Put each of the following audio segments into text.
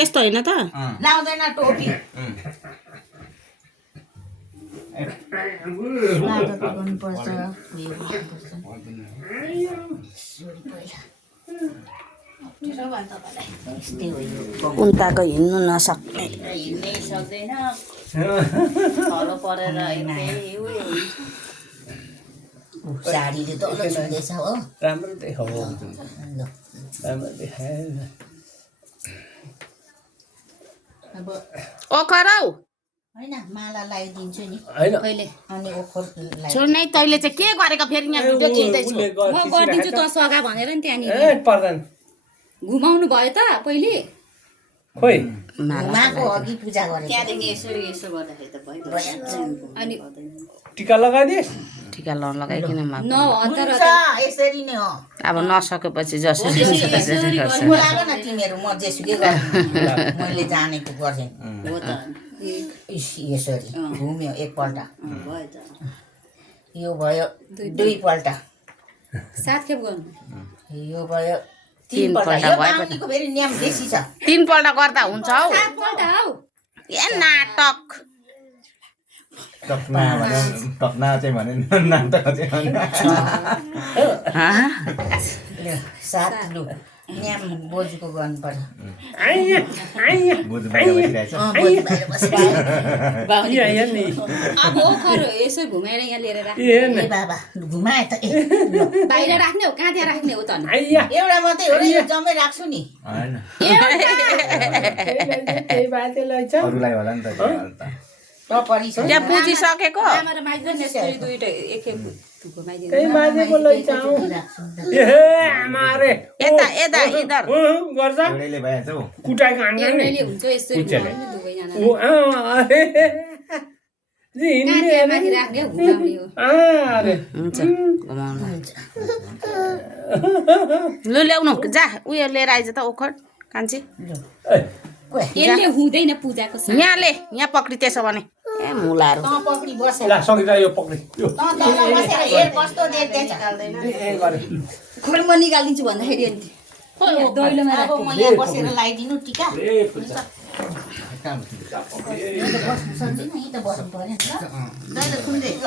यस्तो होइन त लाउँदैन टोपी गर्नुपर्छ उन्ताको हिँड्नु नसक्ने हिँड्नै सक्दैन तल परेर साडीले तल छुँदैछ हो राम्रो देखाउ राम्रो देखायो अब ओखर हौ होइन माला लगाइदिन्छु नि होइन अनि ओखर छोड्नै तैँले चाहिँ के गरेको फेरि यहाँ भिडियो खिच्दैछु म गरिदिन्छु त सगा भनेर नि त्यहाँनिर ए पर्दैन घुमाउनु भयो त पहिले खोइ माको अघि पूजा गरे त्यहाँदेखि यसो गर्दाखेरि त भइहाल्छ अनि टिका लगाइदिएस् टिका लगाइकन नभए तर यसरी नै हो अब नसकेपछि जसरी गर्छ लाग न तिमीहरू म जेसुकै गर्छु मैले जानेको गरेँ हो त यसरी घुम्यो एकपल्ट भयो त यो भयो दुईपल्ट 7 खेप गर्नु यो भयो तीनपल्ट यो भयो बाहुलीको फेरि नियम बेसी छ 3 पल्ट गर्दा हुन्छ हौ 7 पल्ट हौ ए नाटक टक्ना चाहिँ भने नाटक चाहिँ सात लु नियम बोजूको गर्नुपर्छ बोजू बाहिर बसिरहेछ बोजू बाहिर बसिरहेछ अब ओखर यसो घुमाएर यहाँ लिएर राख्ने ए बाबा घुमाए त बाहिर राख्ने हो कहाँ त्यहाँ राख्ने हो त एउटा मात्रै हो र यो जम्मै राख्छु नि हैन त्यही बाजेलाई छ अरूलाई होला नि त त्यहाँ बुझिसकेको आमा र माइजले यसरी दुईटा एक एक घुमाइदिनु त्यही बाजेको लैजाऊ ए आमा रे यता यता इधर गर्छ एउटैले भइहाल्छ हौ कुटाइ खान्छ नि एउटैले हुन्छ यसरी घुमाउने दुवैजना ओ अरे जी कहाँ त्यहाँ माथि राख्ने हो घुमाउने हो अरे हुन्छ घुमाउनु लु ल्याउनु जा उयो लिएर आइज त ओखर कान्छी यसले हुँदैन पूजाको साथ यहाँ ले यहाँ पक्री त्यसो भने ए मुलाहरू तँ पक्री बसेर ला सकिरा यो पक्रि यो तँ तल बसेर हेर कस्तो देख्दैछ ए गरे खोइ म निकालिदिन्छु भन्दाखेरि अनि दैलोमा अब म यहाँ बसेर लगाइदिनु टिका ए पुजा बस्नु सक्दिनँ यहीँ त बस्नु पर्यो नि त दैलो खुल्दै ल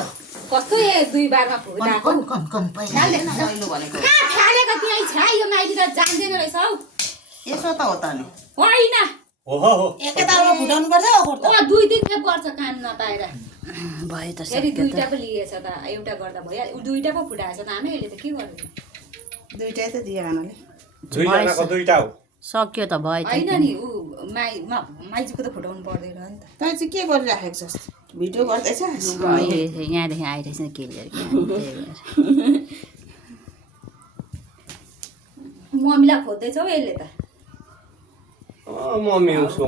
कस्तो दुई बारमा फुटाएको कम पहिला दैलो भनेको कहाँ फालेको त्यहीँ छ यो माइली त जान्दैन रहेछ हौ यसो त हो त नि होइन ओहो एकैतालमा फुटाउनु पर्छ ओखर त दुई दिन खेप गर्छ कान नपाएर भयो त फेरि दुईटा पो लिएछ त एउटा गर्दा भयो दुईटा पो फुटाएछ त आमै अहिले त के गर्नु दुईटै त दियो आमाले दुईजनाको दुईटा हो सक्यो त भयो होइन नि ऊ माइजूको त फुटाउनु पर्दैन नि त तँ चाहिँ के गरिराखेको छस् भिडियो गर्दैछ यहाँदेखि आइरहेछ नि के लिएर मम्मीलाई खोज्दैछौ यसले त मम्मी उसको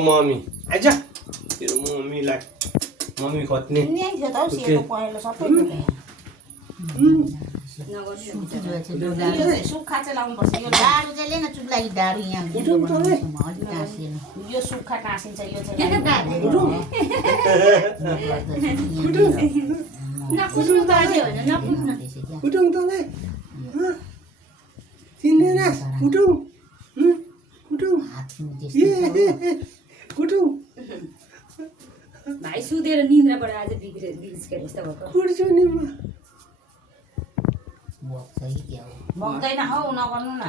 मम्मी आइज तेरो मम्मीलाई मम्मी खोज्ने न्याय थियो त हौ सेतो पहेँलो सबै सुक्खा चाहिँ लाउनुपर्छ यो डाडु चाहिँ लिएन चुप्लागी डाडु यहाँ भिडियो बनाउँछु म अलिक टाँसिएन यो सुक्खा टाँसिन्छ यो चाहिँ नकुट्नु पर्यो भने नकुट्नु कुटुङ तँलाई चिन्दैन कुटुङ कुटुङ कुटुङ भाइ सुतेर निन्द्राबाट आज बिग्रेको जस्तो भएको कुट्छु नि म बग्दैन हौ नगर्नु न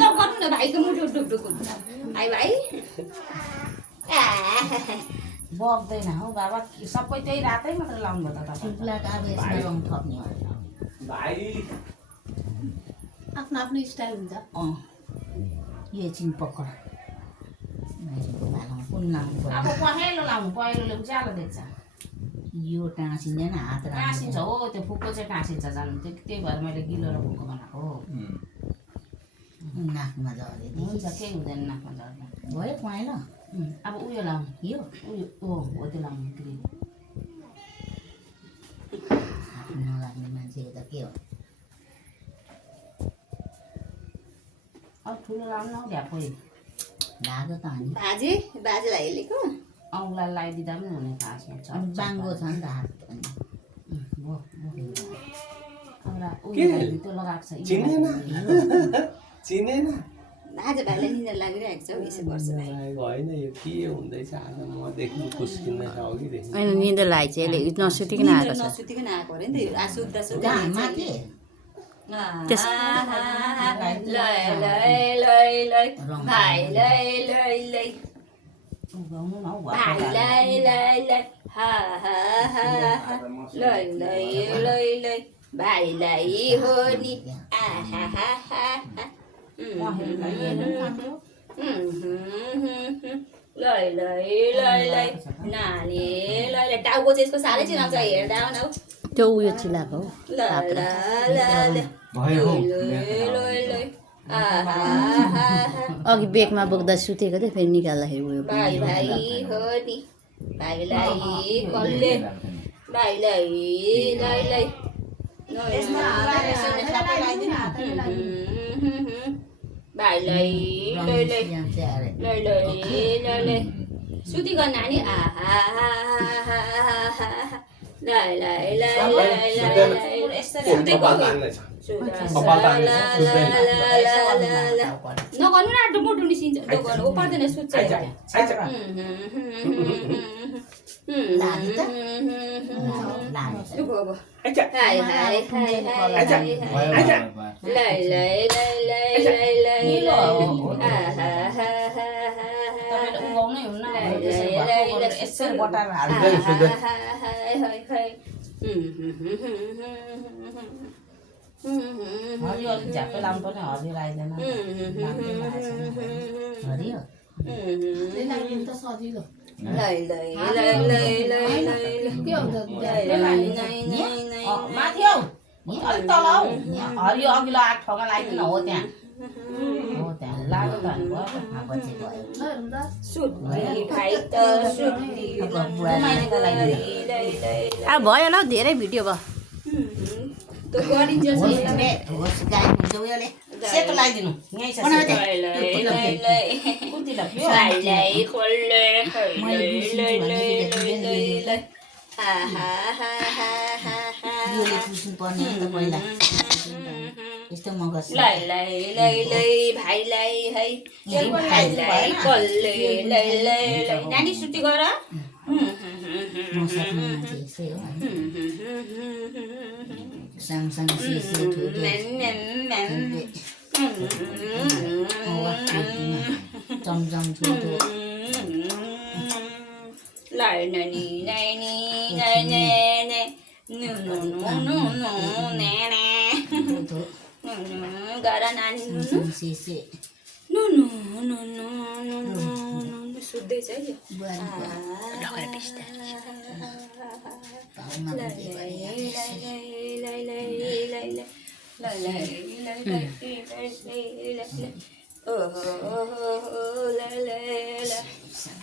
नगर्नु न भाइको मुटु डुकडुक हुन्छ भाइ भाइ बग्दैन हौ बाबा सबै त्यही रातै मात्र लाउनु भयो त तपाईँ अब यसमा रङ थप्ने भाइ आफ्नो आफ्नो स्टाइल हुन्छ यो एकछिन पक्ड कुन लाउनु पर्यो अब पहेँलो लाउनु पहेँलोले उज्यालो देख्छ यो टाँसिँदैन हात टाँसिन्छ हो त्यो फुक्को चाहिँ टाँसिन्छ जानु त्यही भएर मैले गिलो र फुक्को बनाएको हो नाकमा झर्दै हुन्छ केही हुँदैन नाकमा झर्दा भयो पहेँलो अब उयो लाउनु यो उयो हो त्यो लाउनु ग्रिन हात नलाग्ने मान्छेको त के हो अब ठुलो लाउनु न भ्यापै लाग्यो त अनि बाजेलाई हेलेको औँला लगाइदिँदा पनि हुने खासमा छ बाङ्गो छ नि त हात पनि अब उयो त्यो लगाएको छ चिनेन आज भाइलाई निन्द्रा लागिरहेको छ यसो गर्छ भाइ होइन यो के हुँदैछ आज मदेखि कुस्किन अघिदेखि होइन निन्द लागेको छ यसले नसुतिकन आएको छ नसुतिकन आएको अरे नि त सुत्दा सुत्दा जहाँ माथि त्यस उगाउनु न हौ भाइलाई हो नि नानी टाउको चाहिँ यसको साह्रै चिनाउँछ हेर्दा न हौ त्यो उयो चिलाएको भयो अघि बेगमा बोक्दा सुतेको थियो फेरि निकाल्दाखेरि उयो भाइ भाइ हो नि भाइलाई कसले भाइलाई लै भाइलाई लै सुति गर्न नानी नगर्नु न आटो मोटो निस्किन्छ नगर्नु ओ पर्दैन सुत्छ उगाउनै हुन्न यसरी बटाएर हाल्नु हरियो अलिक झ्याप्पै लाउनु पर्ने हरियो आइदैन हरियो त सजिलो माथि हौ अलिक तल हौ हरियो अघिल्लो आठ ठाउँमा लगाइदिनु हो त्यहाँ हो त्यहाँ लाग्यो अब भयो ल धेरै भिडियो भयो सेतो लगाइदिनु यहीँ छ यस्तो मगर भाइलाई है भाइलाई कसले नानी सुति गर सँगसँगै चमचम ठुल्ठुलो नानी नानी गर नानी सुत्दैछ है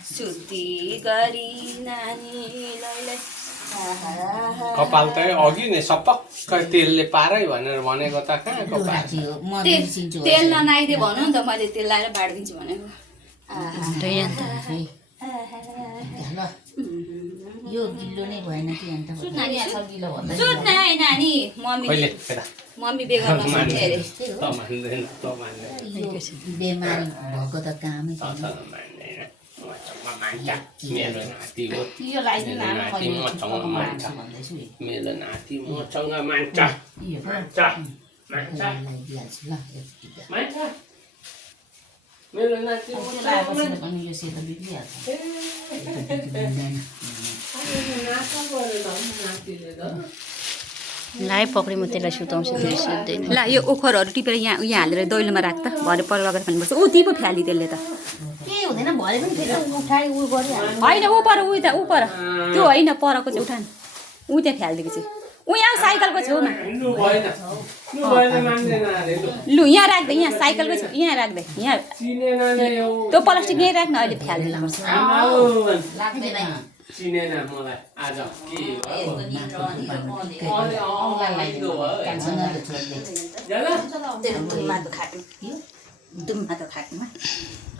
सुती गरी नानीलाई कपाल त अघि नै सपक्क तेलले पारै भनेर भनेको त कहाँ कपाल तेल नलाइदिए भनौँ नि त मैले तेल लाएर बाँडिदिन्छु भनेको यो गिलो नै भएन कि अन्त सुत्न है नानी मम्मी बेगर नसुत्ने अरे बेमारी भएको त कामै छैन मेरो नाति मसँग मान्छ मेरो नाति यो सेतो बिग्रिहाल्छ लाइ पक्री म त्यसलाई सुताउँछु त्यो सुत्दैन ल यो ओखरहरू टिपेर यहाँ हालेर दैलोमा राख्छ भरे पर लगेर खानुपर्छ ऊ ती पो फ्याली त्यसले त केही हुँदैन भरे पनि फेरि उठाइ उ गरिहाल्छ होइन ऊ पर त्यो होइन परको चाहिँ उठान ऊ त्यहाँ फ्यालिदिएको चाहिँ ऊ यहाँ साइकलको छेउमा लु यहाँ राख्दै यहाँ साइकलको छेउ यहाँ राख्दै यहाँ त्यो प्लास्टिक यहीँ राख्न अहिले फ्याल्दैन चिनेन मलाई आज के दुम्मा त खाटमा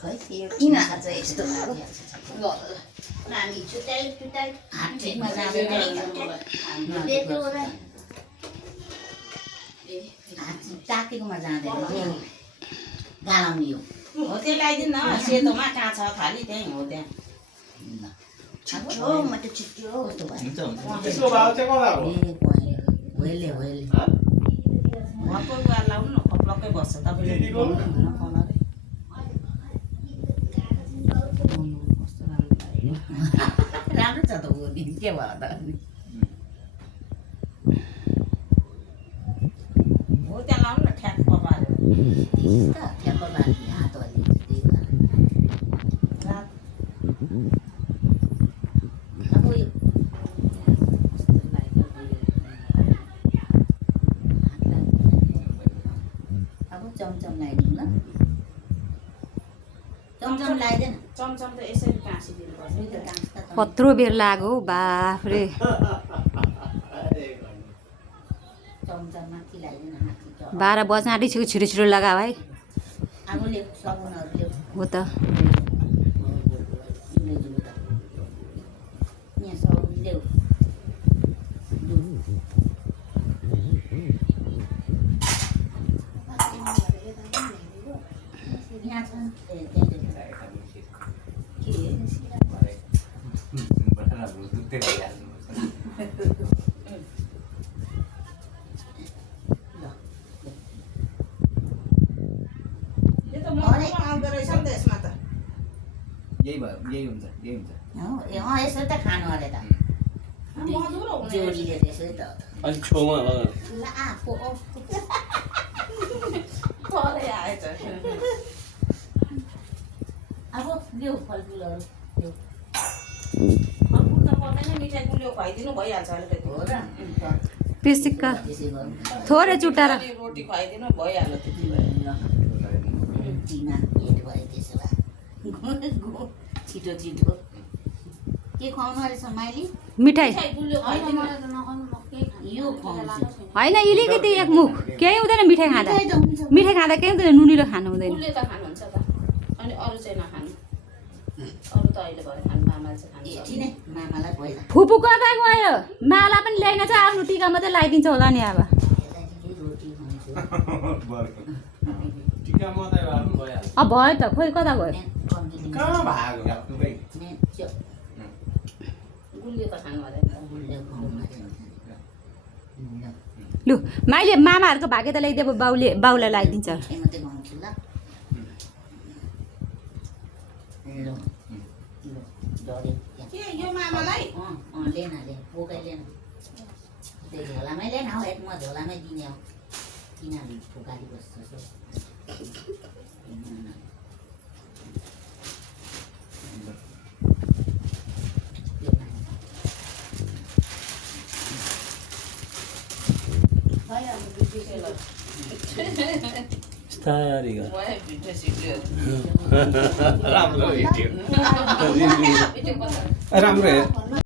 खै किन आज यस्तो नानी छुट्याइ हाटमा जाँदैन टाकेकोमा जाँदैन गालाउने हो त्यो लगाइदिनु न सेतोमा कहाँ छ खालि त्यहीँ हो त्यहाँ छिटो म त छिटो कस्तो भयो हुन्छ हुन्छ त्यसको भाउ चाहिँ कता हो ए होइले होइले घरको लुगा लाउनु न खप्लक्कै बस्छ तपाईँले दिदीको? कलरै कस्तो राम्रो लाग्यो राम्रो छ त ऊ नि के भयो त अनि हो त्यहाँ लाउनु न ठ्याक्क पारेर ठ्याक्क पारेर हात अलि रात अब यो कस्तो लाग्यो अब चमचम लगाइदिउँ ल चमचम लगाइदिएन चमचम त यसरी काँसिदिनुपर्छ कत्रो बेर लाग्यो बाफ्रे चमचम माथि लगाइदिएन माथि 12 बज्न आँटिसक्यो छिटो छिटो लगा भाइ अब ल्याऊ साबुनहरू ल्याऊ हो त यहाँ साबुन ल्याऊ यहाँ छ ए आउँदो रहेछ नि त यसमा त यही भयो यही हुन्छ यसो त खानु अरे त जोडीले त्यसै त अलिक छेउमा लगाएर ला आफू तलै आएछ अब ल्याऊ फलफुलहरू ल्याऊ फलफुल त पर्दैन मिठाई गुलियो खुवाइदिनु भइहाल्छ अलिकति हो र पिसिक्क त्यसै गर्नु थोरै चुटाएर रोटी खुवाइदिनु भइहाल्यो त्यति भयो टिना भेट भयो त्यसो भए छिटो छिटो के खुवाउनु रहेछ माइली मिठाई गुलियो खुवाइदिनु यो खुवाउँछु होइन अलिकति एक मुख केही हुँदैन मिठाई खाँदा मिठाई त हुन्छ मिठाई खाँदा केही हुँदैन नुनिलो खानु हुँदैन गुलियो त खानुहुन्छ त अनि अरू चाहिँ नखानु अरू त अहिले भरे खानु मामाले चाहिँ खानु यति नै मामालाई पहिला फुपू कता गयो माला पनि ल्याइन चाहिँ आफ्नो टिका मात्रै लगाइदिन्छ होला नि अब रोटी खुवाउँछु टिका मात्रै भए पनि भइहाल्छ अब भयो त खोइ कता गयो कहाँ भागो गुलियो त खानु अरे गुलियो खुवाउनु लु माइले मामाहरूको भाग्य त ल्याइदियो अब बाउलाई लगाइदिन्छ मात्रै खुवाउँछु ल के यो मामालाई लेन ले बोकै लेन त्यो झोलामै लेन हौ एक म झोलामै दिने हौ किनभने फुकाली बस्छ बिस्तारी गर राम्रो राम्रो हेर